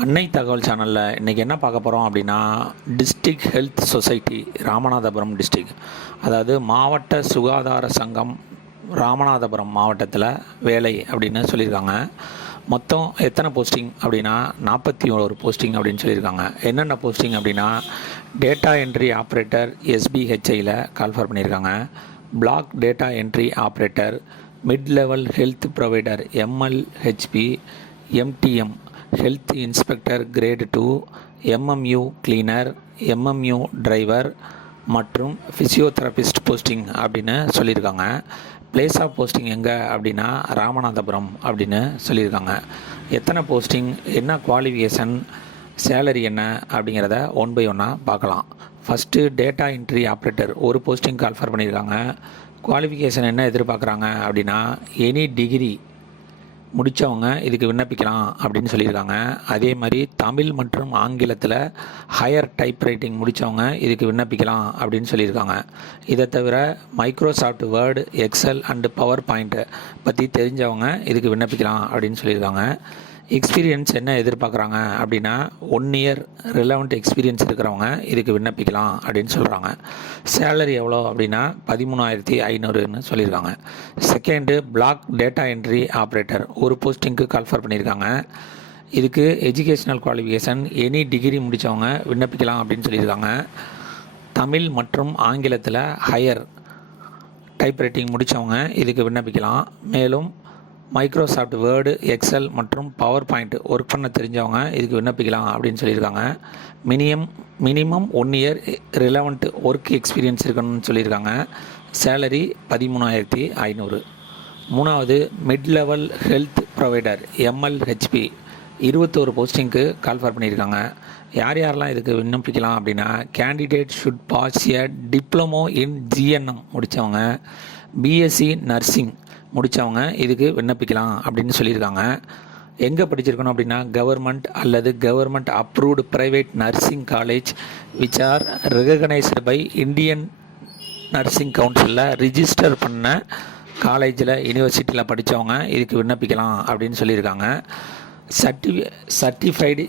அன்னை தகவல் சேனலில் இன்றைக்கி என்ன பார்க்க போகிறோம் அப்படின்னா, district health society Ramanathapuram district, அதாவது மாவட்ட சுகாதார சங்கம் ராமநாதபுரம் மாவட்டத்தில் வேலை அப்படின்னு சொல்லியிருக்காங்க. மொத்தம் எத்தனை போஸ்டிங் அப்படின்னா 41 போஸ்டிங் அப்படின்னு சொல்லியிருக்காங்க. என்னென்ன போஸ்டிங் அப்படின்னா, டேட்டா என்ட்ரி ஆப்ரேட்டர் எஸ்பிஹெச்ஐயில் கால்ஃபர் பண்ணியிருக்காங்க. Block data entry operator, mid level health provider MLHP, MTM health inspector grade 2, MMU cleaner, MMU driver மற்றும் ஃபிசியோதெரபிஸ்ட் போஸ்டிங் அப்படின்னு சொல்லியிருக்காங்க. பிளேஸ் ஆஃப் போஸ்டிங் எங்கே அப்படின்னா ராமநாதபுரம் அப்படின்னு சொல்லியிருக்காங்க. எத்தனை போஸ்டிங், என்ன குவாலிஃபிகேஷன், சேலரி என்ன அப்படிங்கிறத ஒன் பை ஒன்னாக பார்க்கலாம். ஃபஸ்ட்டு டேட்டா என்ட்ரி ஆப்ரேட்டர் ஒரு போஸ்டிங் கால்ஃபர் பண்ணியிருக்காங்க. குவாலிஃபிகேஷன் என்ன எதிர்பார்க்குறாங்க அப்படின்னா, எனி டிகிரி முடித்தவங்க இதுக்கு விண்ணப்பிக்கலாம் அப்படின்னு சொல்லியிருக்காங்க. அதே மாதிரி தமிழ் மற்றும் ஆங்கிலத்தில் ஹையர் டைப் ரைட்டிங் முடித்தவங்க இதுக்கு விண்ணப்பிக்கலாம் அப்படின்னு சொல்லியிருக்காங்க. இதை தவிர Microsoft word, Excel and power பாயிண்ட்டை பற்றி தெரிஞ்சவங்க இதுக்கு விண்ணப்பிக்கலாம் அப்படின்னு சொல்லியிருக்காங்க. எக்ஸ்பீரியன்ஸ் என்ன எதிர்பார்க்குறாங்க அப்படின்னா, 1 இயர் ரிலவெண்ட் எக்ஸ்பீரியன்ஸ் இருக்கிறவங்க இதுக்கு விண்ணப்பிக்கலாம் அப்படின்னு சொல்கிறாங்க. சேலரி எவ்வளோ அப்படின்னா 13,500ன்னு சொல்லியிருக்காங்க. Second block data entry operator ஒரு போஸ்டிங்க்கு கால்ஃபர் பண்ணியிருக்காங்க. இதுக்கு எஜுகேஷ்னல் குவாலிஃபிகேஷன் எனி டிகிரி முடித்தவங்க விண்ணப்பிக்கலாம் அப்படின்னு சொல்லியிருக்காங்க. தமிழ் மற்றும் ஆங்கிலத்தில் ஹையர் டைப் ரைட்டிங் முடித்தவங்க இதுக்கு விண்ணப்பிக்கலாம். மேலும் மைக்ரோசாஃப்ட் வேர்டு, எக்ஸல் மற்றும் பவர் பாயிண்ட் ஒர்க் பண்ண தெரிஞ்சவங்க இதுக்கு விண்ணப்பிக்கலாம் அப்படின்னு சொல்லியிருக்காங்க. Minimum 1 year relevant work experience இருக்கணும்னு சொல்லியிருக்காங்க. சேலரி 13,500. மூணாவது mid level health provider MLHP 21 போஸ்டிங்க்கு கால்ஃபர் பண்ணியிருக்காங்க. யார் யாரெல்லாம் இதுக்கு விண்ணப்பிக்கலாம் அப்படின்னா, candidate should pass a diploma in GNM முடித்தவங்க, பிஎஸ்சி நர்சிங் முடித்தவங்க இதுக்கு விண்ணப்பிக்கலாம் அப்படின்னு சொல்லியிருக்காங்க. எங்கே படிச்சிருக்கணும் அப்படின்னா, கவர்மெண்ட் அல்லது government approved private nursing college which are recognised by Indian nursing கவுன்சிலில் ரிஜிஸ்டர் பண்ண காலேஜில் யூனிவர்சிட்டியில் படித்தவங்க இதுக்கு விண்ணப்பிக்கலாம் அப்படின்னு சொல்லியிருக்காங்க. Certified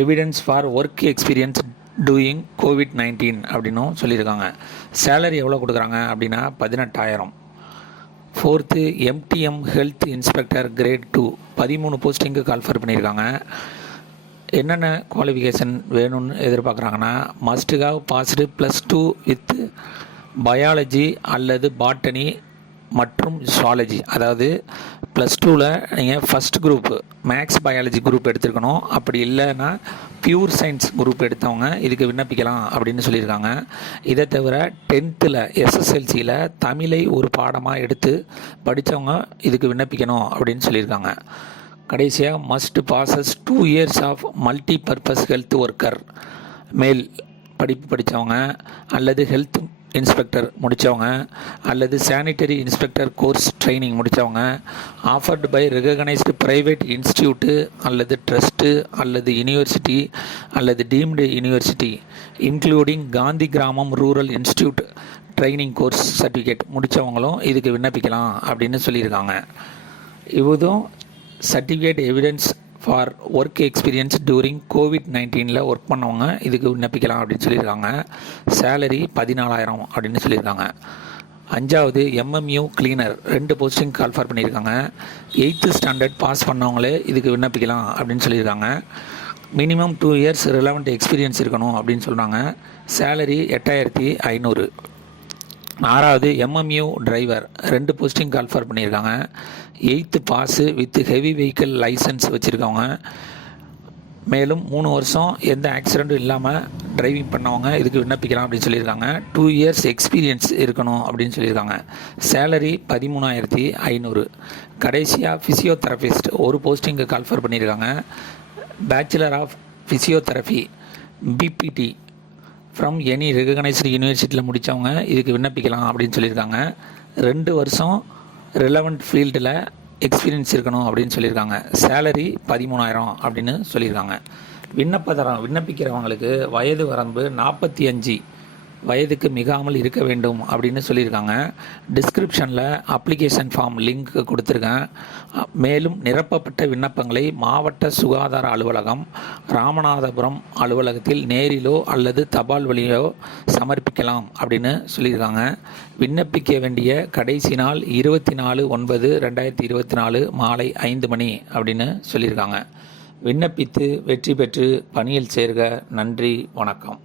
evidence for work experience during COVID-19 அப்படின்னும் சொல்லியிருக்காங்க. சேலரி எவ்வளோ கொடுக்குறாங்க அப்படின்னா 18,000. Fourth MTM health inspector grade 2 13 போஸ்டிங்கு கால்ஃபர் பண்ணியிருக்காங்க. என்னென்ன குவாலிஃபிகேஷன் வேணும்னு எதிர்பார்க்குறாங்கன்னா, must have passed +2 with biology அல்லது பாட்டனி மற்றும் ஜுவாலஜி. அதாவது +2ல் நீங்கள் first group maths biology group எடுத்துருக்கணும். அப்படி இல்லைன்னா பியூர் சயின்ஸ் குரூப் எடுத்தவங்க இதுக்கு விண்ணப்பிக்கலாம் அப்படின்னு சொல்லியிருக்காங்க. இதை தவிர 10th எஸ்எஸ்எல்சியில் தமிழை ஒரு பாடமாக எடுத்து படித்தவங்க இதுக்கு விண்ணப்பிக்கணும் அப்படின்னு சொல்லியிருக்காங்க. கடைசியாக must passes 2 years of multi purpose health worker male படிப்பு படித்தவங்க அல்லது ஹெல்த் இன்ஸ்பெக்டர் முடித்தவங்க அல்லது சானிட்டரி இன்ஸ்பெக்டர் கோர்ஸ் ட்ரைனிங் முடித்தவங்க, offered by recognised private institute அல்லது ட்ரஸ்ட்டு அல்லது யூனிவர்சிட்டி அல்லது deemed university including Gandhi Gramam rural institute training course certificate முடித்தவங்களும் இதுக்கு விண்ணப்பிக்கலாம் அப்படின்னு சொல்லியிருக்காங்க. இதுவும் certificate evidence for work experience during COVID-19 work பண்ணவங்க இதுக்கு விண்ணப்பிக்கலாம் அப்படின்னு சொல்லியிருக்காங்க. சேலரி 14,000 அப்படின்னு சொல்லியிருக்காங்க. அஞ்சாவது எம்எம்யூ கிளீனர் 2 போஸ்டிங் கால்ஃபர் பண்ணியிருக்காங்க. 8th ஸ்டாண்டர்ட் பாஸ் பண்ணவங்களே இதுக்கு விண்ணப்பிக்கலாம் அப்படின்னு சொல்லியிருக்காங்க. மினிமம் 2 இயர்ஸ் ரிலவெண்ட் எக்ஸ்பீரியன்ஸ் இருக்கணும் அப்படின்னு சொல்கிறாங்க. சேலரி 8,500. ஆறாவது எம்எம்யூ டிரைவர் 2 போஸ்டிங் கால்ஃபர் பண்ணியிருக்காங்க. 8th pass with heavy vehicle licence வச்சுருக்கவங்க, மேலும் 3 வருஷம் எந்த ஆக்சிடெண்ட்டும் இல்லாமல் டிரைவிங் பண்ணவங்க இதுக்கு விண்ணப்பிக்கலாம் அப்படின்னு சொல்லியிருக்காங்க. 2 இயர்ஸ் எக்ஸ்பீரியன்ஸ் இருக்கணும் அப்படின்னு சொல்லியிருக்காங்க. சேலரி 13,500. கடைசியாக ஃபிசியோதெரபிஸ்ட் ஒரு போஸ்டிங்கு கால்ஃபர் பண்ணியிருக்காங்க. Bachelor of physiotherapy BPT from any recognised யூனிவர்சிட்டியில் முடித்தவங்க இதுக்கு விண்ணப்பிக்கலாம் அப்படின்னு சொல்லியிருக்காங்க. 2 வருஷம் ரிலவெண்ட் ஃபீல்டில் எக்ஸ்பீரியன்ஸ் இருக்கணும் அப்படின்னு சொல்லியிருக்காங்க. சேலரி 13,000 அப்படின்னு சொல்லியிருக்காங்க. விண்ணப்பிக்கிறவங்களுக்கு வயது வரம்பு 45 வயதுக்கு மிகாமல் இருக்க வேண்டும் அப்படின்னு சொல்லியிருக்காங்க. டிஸ்கிரிப்ஷனில் அப்ளிகேஷன் ஃபார்ம் லிங்க் கொடுத்துருக்கேன். மேலும் நிரப்பப்பட்ட விண்ணப்பங்களை மாவட்ட சுகாதார அலுவலகம் ராமநாதபுரம் அலுவலகத்தில் நேரிலோ அல்லது தபால் வழியோ சமர்ப்பிக்கலாம் அப்படின்னு சொல்லியிருக்காங்க. விண்ணப்பிக்க வேண்டிய கடைசி நாள் 24/9/2024 மாலை 5 மணி அப்படின்னு சொல்லியிருக்காங்க. விண்ணப்பித்து வெற்றி பெற்று பணியில் சேர்க. நன்றி, வணக்கம்.